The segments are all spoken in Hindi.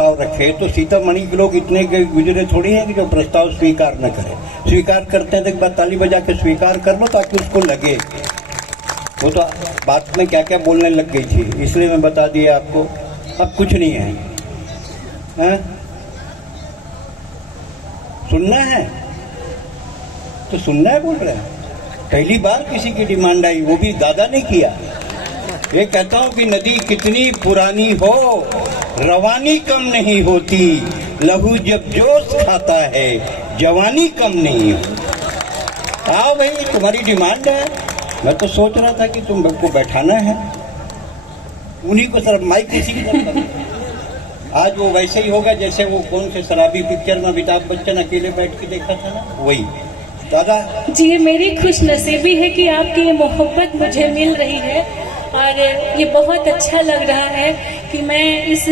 प्रस्ताव रखे, तो सीतामढ़ी के लोग इतने के गुजरे थोड़ी हैं कि जो प्रस्ताव स्वीकार न करें। स्वीकार करते हैं तो एक बार ताली बजा के स्वीकार कर लो ताकि उसको लगे। वो तो बात में क्या क्या बोलने लग गई थी, इसलिए मैं बता दिया आपको। अब कुछ नहीं है, है? सुनना है तो सुनना है, बोल रहे हैं। पहली बार किसी की डिमांड आई, वो भी दादा ने किया। ये कहता हूं कि नदी कितनी पुरानी हो, रवानी कम नहीं होती, लहू जब जोश खाता है, जवानी कम नहीं होती। आओ भाई, तुम्हारी डिमांड है। मैं तो सोच रहा था कि तुम को बैठाना है, उन्हीं को सिर्फ माइक इसी की तरफ। आज वो वैसे ही होगा जैसे वो कौन से शराबी पिक्चर में अमिताभ बच्चन अकेले बैठ के देखा था ना, वही। दादा जी, ये मेरी खुश नसीबी है कि आपकी ये मोहब्बत मुझे मिल रही है, और ये बहुत अच्छा लग रहा है कि मैं इस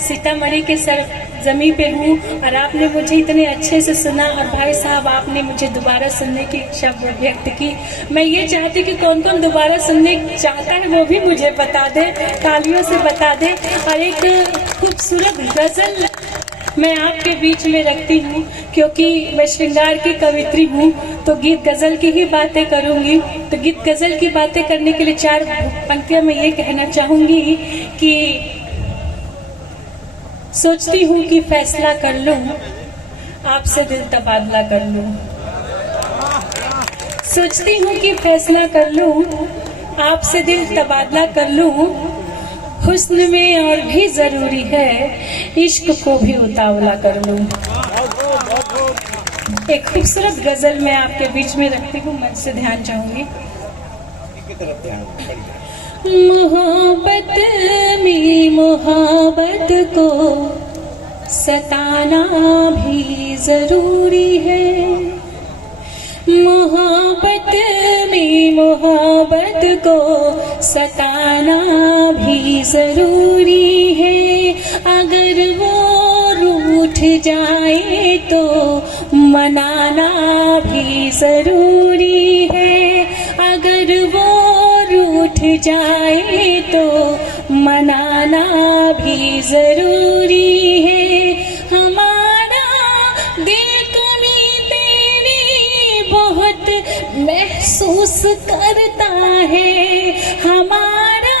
सीतामढ़ी के सरजमी पे हूँ और आपने मुझे इतने अच्छे से सुना। और भाई साहब, आपने मुझे दोबारा सुनने की इच्छा व्यक्त की। मैं ये चाहती कि कौन कौन दोबारा सुनने चाहता है वो भी मुझे बता दे, तालियों से बता दे। और एक खूबसूरत गजल मैं आपके बीच में रखती हूँ, क्योंकि मैं श्रृंगार की कवित्री हूँ, तो गीत गजल की ही बातें करूँगी। तो गीत गजल की बातें करने के लिए 4 पंक्तियाँ मैं ये कहना चाहूँगी कि सोचती हूँ कि फैसला कर लूँ, आपसे दिल तबादला कर लूँ। सोचती हूँ कि फैसला कर लूँ, आपसे दिल तबादला कर लूँ। हुस्न में और भी जरूरी है, इश्क को भी उतावला कर लूं। एक खूबसूरत गजल मैं आपके बीच में रखती हूँ, मन से ध्यान चाहूंगी। मोहब्बत में मोहब्बत को सताना भी जरूरी है, मोहब्बत में मोहब्बत को सताना भी जरूरी है। अगर वो रूठ जाए तो मनाना भी जरूरी है, अगर वो रूठ जाए तो मनाना भी जरूरी है। हमारा दिल महसूस करता है, हमारा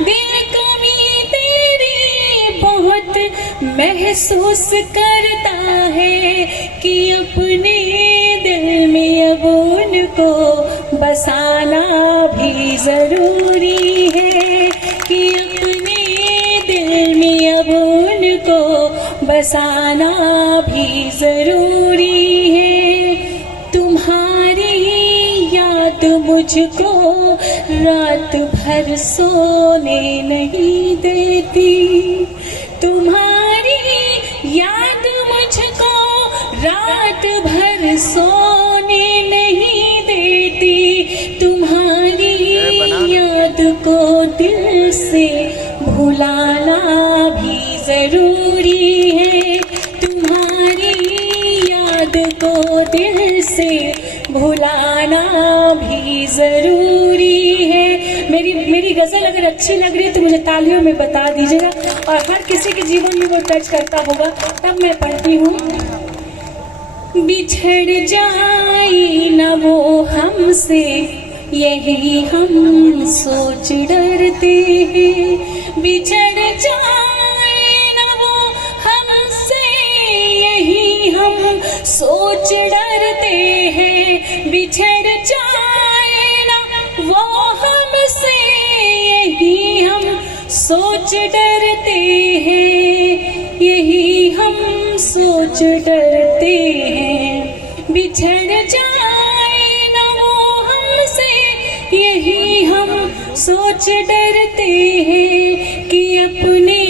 दिल कमी तेरी बहुत महसूस करता है, कि अपने दिल में अब उनको बसाना भी जरूरी है, कि अपने दिल में अब उनको बसाना भी जरूरी है। मुझको रात भर सोने नहीं देती, तुम्हारी याद मुझको रात भर सोने नहीं देती। तुम्हारी याद को दिल से भुलाना भी जरूरी है, तुम्हारी याद को दिल से भुलाना भी जरूरी है। मेरी गजल अगर अच्छी लग रही है तो मुझे तालियों में बता दीजिएगा, और हर किसी के जीवन में वो टच करता होगा। तब मैं पढ़ती हूँ। बिछड़ जाए न वो हमसे, यही हम सोच डरते हैं। बिछड़ जाए न वो हमसे, यही हम सोच डरते हैं। बिछड़ जाए ना वो हमसे, यही हम सोच डरते हैं, यही हम सोच डरते हैं। बिछड़ जाए ना वो हमसे, यही हम सोच डरते हैं, कि अपने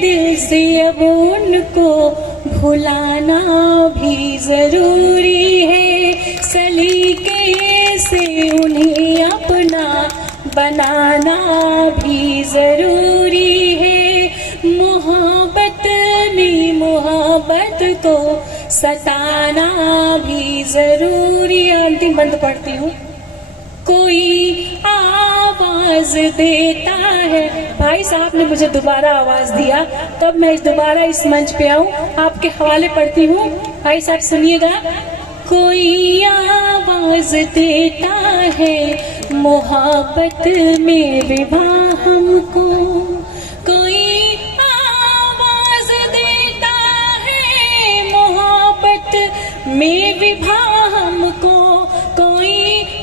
दिल से अब उनको भुलाना भी जरूरी है। सलीके से उन्हें अपना बनाना भी जरूरी है। मोहब्बत में मोहब्बत को सताना भी जरूरी है। अंतिम बंद पढ़ती हूँ। कोई आवाज आवाज देता है। भाई साहब ने मुझे दोबारा आवाज दिया, तब मैं दोबारा इस मंच पे आऊं। आपके हवाले पढ़ती हूँ, भाई साहब सुनिएगा। कोई आवाज देता है मोहब्बत में विवाह हमको, कोई आवाज देता है मोहब्बत में विवाह हमको, कोई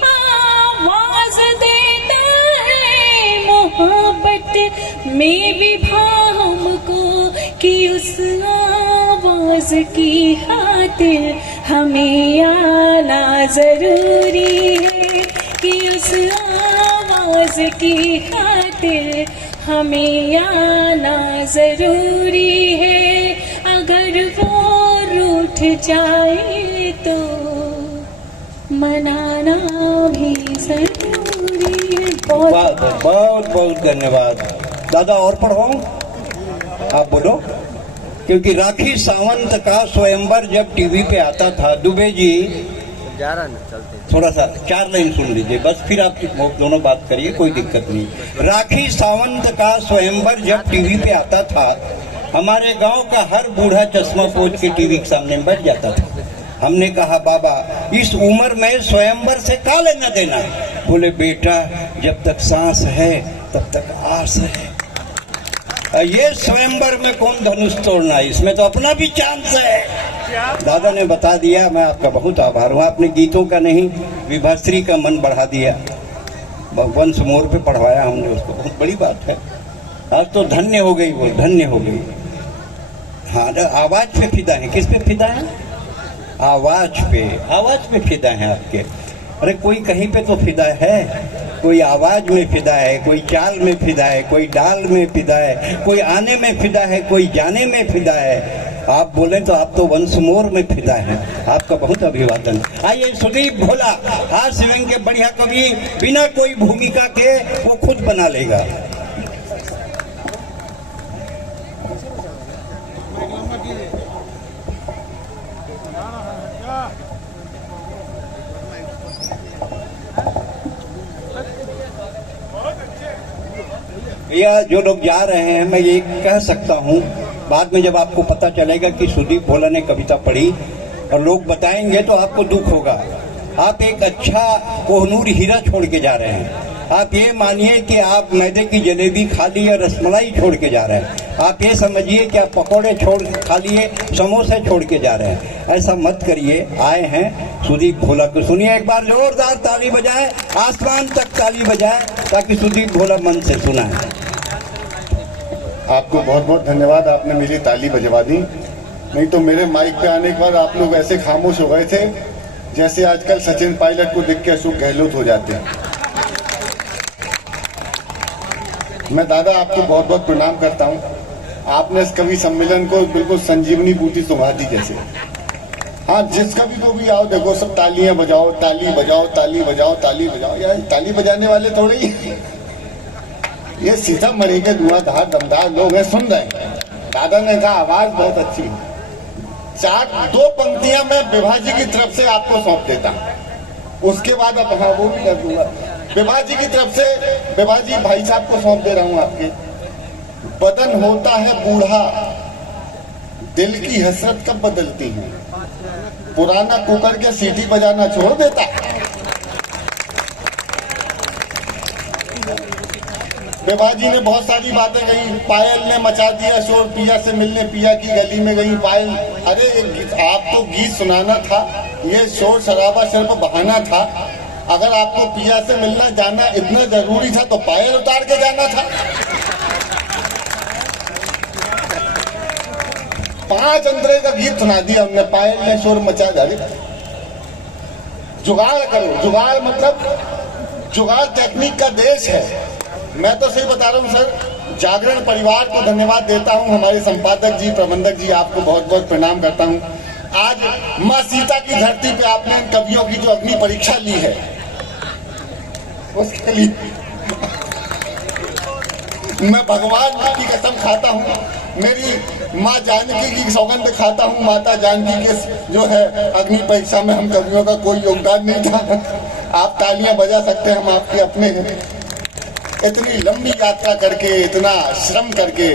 आवाज देता है मोहब्बत में विवाह हमको, कि उस आवाज की खातिर हमें आना जरूरी है, कि उस आवाज की खातिर हमें आना जरूरी है। अगर वो रूठ जाए तो मनाना भी जरूरी है। बहुत बहुत बहुत धन्यवाद दादा। और पढ़ो, आप बोलो। क्योंकि राखी सावंत का स्वयंवर जब टीवी पे आता था, दुबे जी थोड़ा सा 4 लाइन सुन लीजिए बस, फिर आप दोनों बात करिए, कोई दिक्कत नहीं। राखी सावंत का स्वयंवर जब टीवी पे आता था, हमारे गांव का हर बूढ़ा चश्मा पोंछ के टीवी के सामने बैठ जाता था। हमने कहा बाबा इस उम्र में स्वयंवर से का लेना देना है? बोले बेटा जब तक सांस है तब तक आस है। ये स्वयंवर में कौन धनुष तोड़ना है, इसमें तो अपना भी चांस है। दादा ने बता दिया, मैं आपका बहुत आभार हूँ। आपने गीतों का नहीं विभाश्री का मन बढ़ा दिया, वंश मोर पे पढ़वाया हमने उसको, बहुत बड़ी बात है। आज तो धन्य हो गई, वो धन्य हो गई। हाँ आवाज पे फिदा है, किस पे फिदा है? आवाज पे फिदा है आपके। अरे कोई कहीं पे तो फिदा है, कोई आवाज में फिदा है, कोई चाल में फिदा है, कोई डाल में फिदा है, कोई आने में फिदा है, कोई जाने में फिदा है। आप बोले तो आप तो वंश मोर में फिदा है। आपका बहुत अभिवादन। आइए सुदीप भोला, हाथ शिवंग के बढ़िया कवि, बिना कोई भूमिका के वो खुद बना लेगा। भैया जो लोग जा रहे हैं, मैं ये कह सकता हूँ, बाद में जब आपको पता चलेगा कि सुदीप भोला ने कविता पढ़ी और लोग बताएंगे तो आपको दुख होगा। आप एक अच्छा कोहनूर हीरा छोड़ के जा रहे हैं। आप ये मानिए कि आप मैदे की जलेबी खा ली या रसमलाई छोड़ के जा रहे हैं। आप ये समझिए कि आप पकौड़े छोड़ खा लिए, समोसे छोड़ के जा रहे हैं। ऐसा मत करिए। आए हैं सुदीप भोला को सुनिए, एक बार जोरदार ताली बजाएं, आसमान तक ताली बजाएं, ताकि सुदीप भोला मन से सुनाए। आपको बहुत बहुत धन्यवाद, आपने मेरी ताली बजवा दी। नहीं तो मेरे माइक पे आने के बाद आप लोग ऐसे खामोश हो गए थे जैसे आजकल सचिन पायलट को देख के अशोक गहलोत हो जाते हैं। मैं दादा आपको बहुत बहुत प्रणाम करता हूँ। आपने इस कवि सम्मेलन को बिल्कुल संजीवनी बूटी सुभा दी जैसे। हाँ, जिस कवि को भी आओ देखो सब तालियां बजाओ, ताली बजाओ, ताली बजाओ, ताली बजाओ। यार ताली बजाने वाले थोड़े ही ये सीतामढ़ी के धुआंधार दमदार लोग हैं, सुन रहे हैं। दादा ने कहा आवाज बहुत अच्छी है। 2 पंक्तियां मैं विभा जी की तरफ से आपको सौंप देता हूं, उसके बाद अब हाँ वो भी कर दूंगा। विभा जी की तरफ से, विभा जी भाई साहब को सौंप दे रहा हूं आपके। बदन होता है बूढ़ा, दिल की हसरत कब बदलती है, पुराना कुकर के सीटी बजाना छोड़ देता। विभा जी ने बहुत सारी बातें कही। पायल ने मचा दिया शोर, पिया से मिलने पिया की गली में गई पायल। अरे आपको गीत सुनाना था, ये शोर शराबा सिर्फ बहाना था। अगर आपको पिया से मिलना जाना इतना जरूरी था तो पायल उतार के जाना था। 5 अंतरे का गीत सुना दिया हमने, पायल ने शोर मचा दिया। जुगाड़ करो, जुगाड़ मतलब जुगाड़ टेक्निक का देश है। मैं तो सही बता रहा हूँ सर। जागरण परिवार को धन्यवाद देता हूँ, हमारे संपादक जी, प्रबंधक जी, आपको बहुत बहुत प्रणाम करता हूँ। आज माँ सीता की धरती पे आपने इन कवियों की जो अग्नि परीक्षा ली है, उसके लिए मैं भगवान की कसम खाता हूँ, मेरी माँ जानकी की सौगंध खाता हूँ, माता जानकी के जो है अग्नि परीक्षा में हम कवियों का कोई योगदान नहीं था। आप तालियां बजा सकते हैं, हम आपके अपने हैं। इतनी लंबी यात्रा करके, इतना श्रम करके,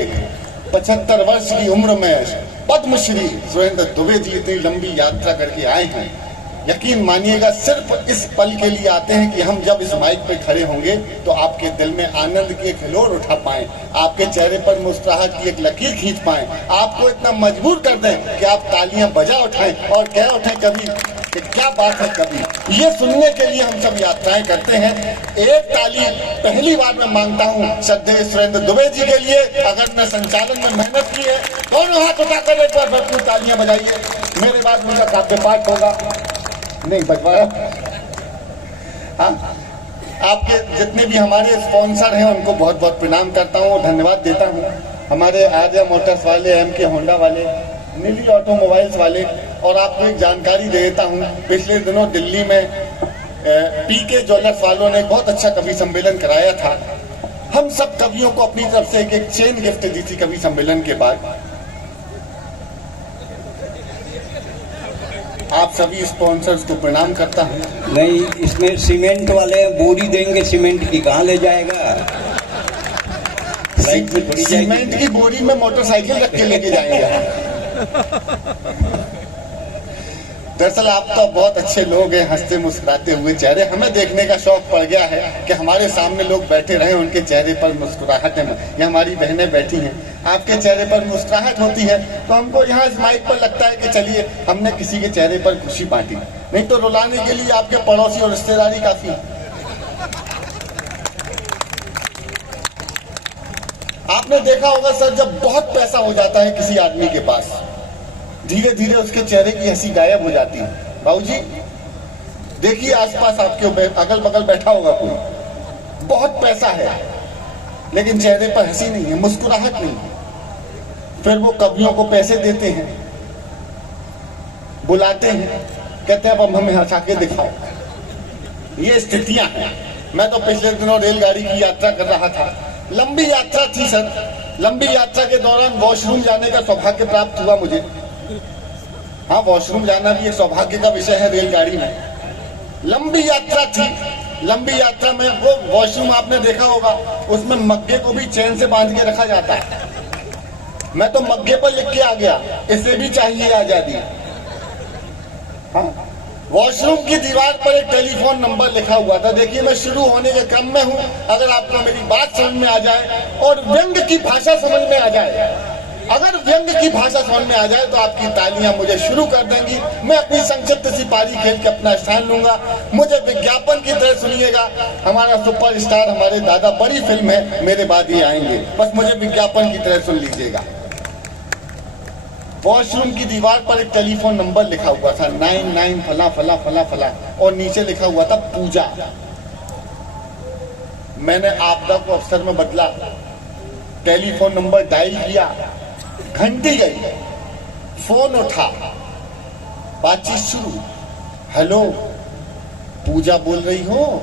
75 वर्ष की उम्र में पद्मश्री सुरेंद्र दुबे जी इतनी लंबी यात्रा करके आए हैं। यकीन मानिएगा सिर्फ इस पल के लिए आते हैं कि हम जब इस माइक पे खड़े होंगे तो आपके दिल में आनंद की एक हिलोर उठा पाएं, आपके चेहरे पर मुस्कुराहट की एक लकीर खींच पाएं, आपको इतना मजबूर कर दें कि आप तालियां बजा उठाएं और कह उठें कभी कि क्या बात है कभी। ये सुनने के लिए हम सब यात्राएं करते हैं। एक ताली पहली बार मैं मांगता हूँ श्रद्धेय सुरेंद्र दुबे जी के लिए। अगर मैं संचालन में मेहनत की है, दोनों हाथ उठाकर एक बार भरपूर तालियां बजाइए। मेरे बाद उनका काव्य पाठ होगा, नहीं बजवाया। हाँ, आपके जितने भी हमारे स्पॉन्सर हैं उनको बहुत बहुत प्रणाम करता हूँ, धन्यवाद देता हूँ। हमारे आर्या मोटर्स वाले, एमके होंडा वाले, नीली ऑटोमोबाइल्स वाले। और आपको एक जानकारी दे देता हूँ, पिछले दिनों दिल्ली में पीके ज्वेलर्स वालों ने बहुत अच्छा कवि सम्मेलन कराया था। हम सब कवियों को अपनी तरफ से एक चेन गिफ्ट दी थी कवि सम्मेलन के बाद। आप सभी स्पॉन्सर्स को प्रणाम करता हूँ। नहीं, इसमें सीमेंट वाले बोरी देंगे, सीमेंट की कहाँ ले जाएगा? फ्लाइट में थोड़ी जाएगी। सीमेंट की बोरी में मोटरसाइकिल रख के लेके जाएंगे। दरअसल आप तो बहुत अच्छे लोग हैं, हंसते मुस्कुराते हुए चेहरे। हमें देखने का शौक पड़ गया है कि हमारे सामने लोग बैठे रहे, उनके चेहरे पर मुस्कुराहट है। या हमारी बहनें बैठी हैं, आपके चेहरे पर मुस्कुराहट होती है तो हमको यहाँ इस माइक पर लगता है कि चलिए हमने किसी के चेहरे पर खुशी बांटी। नहीं तो रुलाने के लिए आपके पड़ोसी और रिश्तेदारी काफी है। आपने देखा होगा सर, जब बहुत पैसा हो जाता है किसी आदमी के पास, धीरे धीरे उसके चेहरे की हंसी गायब हो जाती है। बाबूजी देखिए, आसपास आपके अगल बगल बैठा होगा कोई, बहुत पैसा है लेकिन चेहरे पर हंसी नहीं है, मुस्कुराहट नहीं है। फिर वो कवियों को पैसे देते हैं, बुलाते हैं, कहते हैं अब हमें हंसा के दिखाओ। ये स्थितियां हैं। मैं तो पिछले दिनों रेलगाड़ी की यात्रा कर रहा था, लंबी यात्रा थी सर। लंबी यात्रा के दौरान वॉशरूम जाने का सौभाग्य प्राप्त हुआ मुझे। हाँ, वॉशरूम जाना भी एक सौभाग्य का विषय है रेलगाड़ी में। लंबी यात्रा थी, लंबी यात्रा में वो वॉशरूम आपने देखा होगा, उसमें मग्गे को भी चैन से बांध के रखा जाता है। मैं तो मग्गे पर लिख के आ गया, इसे भी चाहिए आजादी। हाँ, वॉशरूम की दीवार पर एक टेलीफोन नंबर लिखा हुआ था। देखिए, मैं शुरू होने के क्रम में हूँ। अगर आपको मेरी बात समझ में आ जाए और व्यंग की भाषा समझ में आ जाए, अगर व्यंग की भाषा समझ में आ जाए तो आपकी तालियां मुझे शुरू कर देंगी। मैं अपनी संक्षिप्त सी पारी खेल के अपना स्थान लूंगा। मुझे विज्ञापन की तरह सुनिएगा। हमारा सुपरस्टार, हमारे दादा, बड़ी फिल्म है, मेरे बाद ही आएंगे, बस मुझे विज्ञापन की तरह सुन लीजिएगा। वॉशरूम की दीवार पर एक टेलीफोन नंबर लिखा हुआ था, 99 फला फला फला फला, और नीचे लिखा हुआ था पूजा। मैंने आपदा को अवसर में बदला, टेलीफोन नंबर डायल किया, घंटी गई, फोन उठा, बातचीत शुरू। हेलो, पूजा बोल रही हो?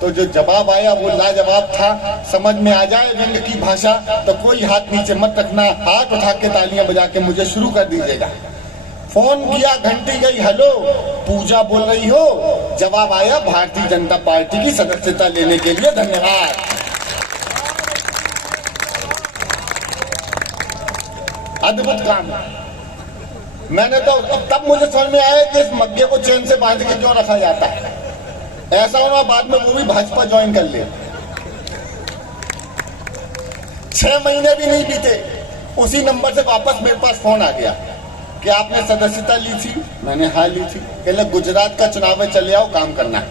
तो जो जवाब आया वो लाजवाब था। समझ में आ जाए व्यंग की भाषा तो कोई हाथ नीचे मत रखना, हाथ उठा के तालियां बजा के मुझे शुरू कर दीजिएगा। फोन किया, घंटी गई, हेलो पूजा बोल रही हो? जवाब आया, भारतीय जनता पार्टी की सदस्यता लेने के लिए धन्यवाद। अद्भुत काम। मैंने तो तब मुझे समझ में आया कि इस मग्गे को चैन से बांध के क्यों रखा जाता है। ऐसा होना बाद में वो भी भाजपा ज्वाइन कर ले। 6 महीने भी नहीं बीते, उसी नंबर से वापस मेरे पास फोन आ गया कि आपने सदस्यता ली थी। मैंने हाँ ली थी। कहले गुजरात का चुनाव है, चले आओ, काम करना है।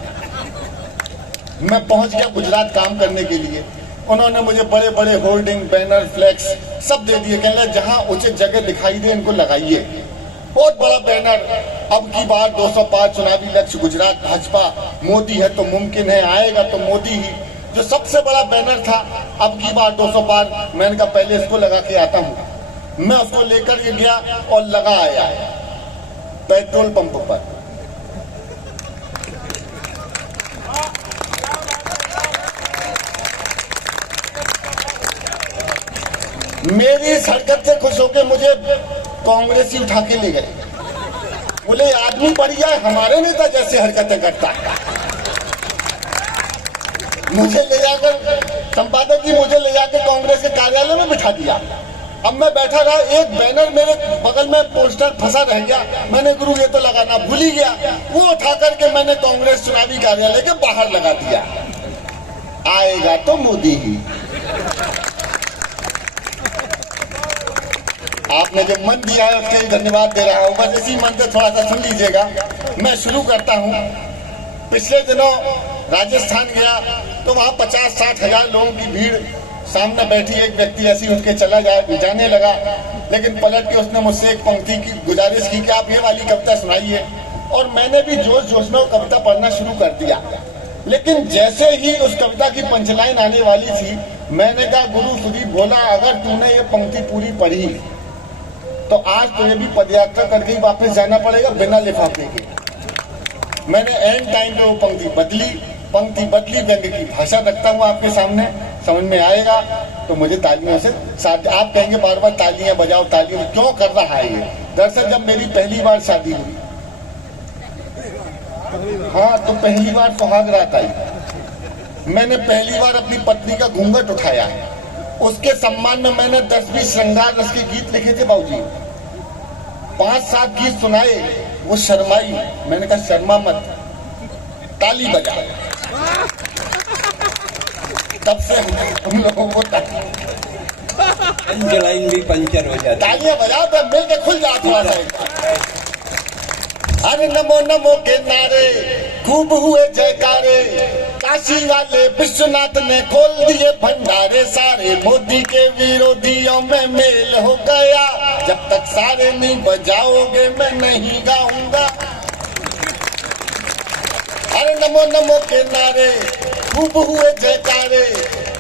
मैं पहुंच गया गुजरात काम करने के लिए। उन्होंने मुझे बड़े बड़े होर्डिंग, बैनर, फ्लैक्स सब दे दिए। कहले जहां उचित जगह दिखाई दे इनको लगाइए। बहुत बड़ा बैनर, अब की बार 200 पार चुनावी लक्ष्य गुजरात भाजपा, मोदी है तो मुमकिन है, आएगा तो मोदी ही, जो सबसे बड़ा बैनर था। अब की बार 200 पार। मैंने कहा पहले इसको लगा के आता हूँ। मैं उसको लेकर के गया और लगा आया पेट्रोल पंप पर। मेरी इस हरकत से खुश होकर मुझे कांग्रेसी उठा के ले गए। बोले आदमी बढ़िया है, हमारे नेता जैसे हरकतें करता है। मुझे ले जाकर संपादक जी मुझे ले जाकर कांग्रेस के कार्यालय में बिठा दिया। अब मैं बैठा रहा, एक बैनर मेरे बगल में पोस्टर फंसा रह गया। मैंने गुरु ये तो लगाना भूल ही गया, वो उठा करके मैंने कांग्रेस चुनावी कार्यालय के बाहर लगा दिया। आएगा तो मोदी ही। आपने जो मन दिया है उसके लिए धन्यवाद दे रहा हूं। बस इसी मन से थोड़ा सा सुन लीजिएगा। मैं शुरू करता हूं। पिछले दिनों राजस्थान गया तो वहां 50-60 हजार लोगों की भीड़, सामने बैठी एक व्यक्ति ऐसी उठ के जाने लगा, लेकिन पलट के उसने मुझसे एक पंक्ति की गुजारिश की कि आप ये वाली कविता सुनाइए। और मैंने भी जोश जोश में वो कविता पढ़ना शुरू कर दिया। लेकिन जैसे ही उस कविता की पंचलाइन आने वाली थी, मैंने कहा गुरु सुदीप बोला, अगर तूने ये पंक्ति पूरी पढ़ी तो आज तुझे भी पदयात्रा करके ही वापस जाना पड़ेगा बिना लिफाफे के। मैंने एंड टाइम पे वो पंक्ति बदली, व्यंग की भाषा रखता हूँ आपके सामने, समझ में आएगा तो मुझे तालियों से साथ। आप कहेंगे बार बार तालियां बजाओ, तालियां क्यों कर रहा है ये? दरअसल जब मेरी पहली बार शादी हुई, हाँ तो पहली बार सुहाग रात आई, मैंने पहली बार अपनी पत्नी का घूंघट उठाया है। उसके सम्मान में मैंने 10-20 श्रृंगार रस के गीत लिखे थे बाबूजी। 5-7 गीत सुनाए, वो शर्माई। मैंने कहा शर्मा मत, ताली बजा। तब से हम लोगों को लाइन भी पंचर हो जाती, तालियां बजा तो मिल के खुल जाती है। अरे नमो नमो के नारे खूब हुए जयकारे, काशी वाले विश्वनाथ ने खोल दिए भंडारे। सारे मोदी के विरोधियों में मेल हो गया, जब तक सारे नहीं बजाओगे मैं नहीं गाऊंगा। अरे नमो नमो के नारे खूब हुए जयकारे,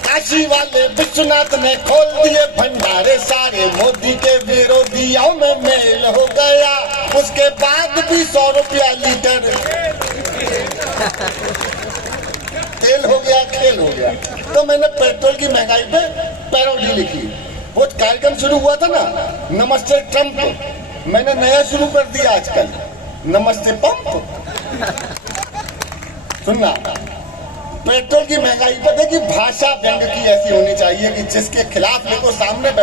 काशी वाले विश्वनाथ ने खोल दिए भंडारे। सारे मोदी के विरोधियों में मेल हो गया, उसके बाद भी 100 रुपया लीटर तेल हो गया, खेल हो गया। तो मैंने पेट्रोल की महंगाई पे पैरोडी लिखी। वो कार्यक्रम शुरू हुआ था ना, नमस्ते ट्रंप, मैंने नया शुरू कर दिया आजकल, नमस्ते पंप। सुनना, पेट्रोल की महंगाई पर देखिए भाषा व्यंग की ऐसी होनी चाहिए कि जिसके खिलाफ देखो सामने बैठ